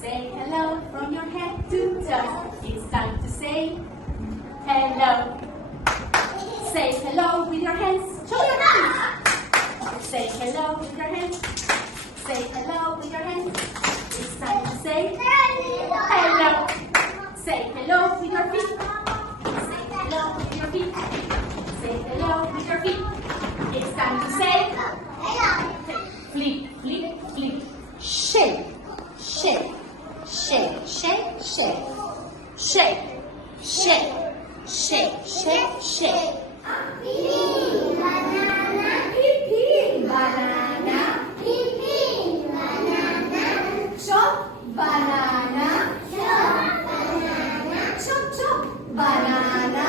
Say hello from your head to toe. It's time to say hello. Say hello with your hands. Show your hands. Say hello with your hands. Say hello with your hands. It's time to say hello. Say hello with your feet. Say hello with your feet. Say hello with your feet. It's time to say flip, flip, flip. Shake, shake, shake, shake, shake. Shake, shake, shake, shake, shake. Pink banana, Pink banana, pink banana, chop banana, chop chop banana,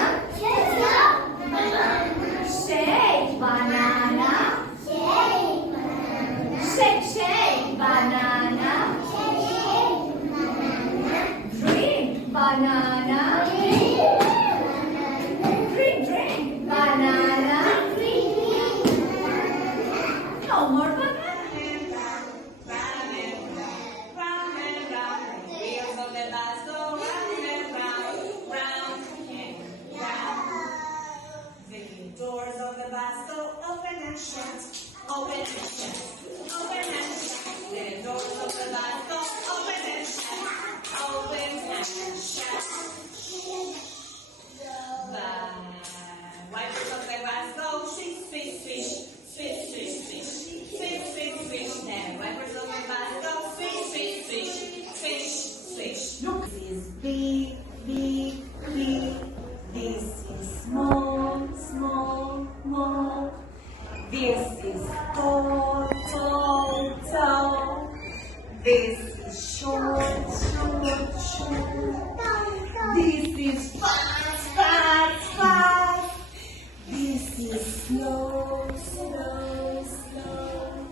shake banana, shake shake banana, drink banana, drink drink banana. No more banana. Doors on the bus go open and shut, open and shut, open and shut. The doors of the bus go open and shut, open and shut. The wipers of the bus go swish, swish, swish, swish, swish, swish, swish, swish, swish. The wipers of the bus go swish, swish, swish, swish, swish. Look, This is big, big, big. This is small, small, small. This is tall, tall, tall. This is short, short, short. This is fast, fast, fast. This is slow, slow, slow.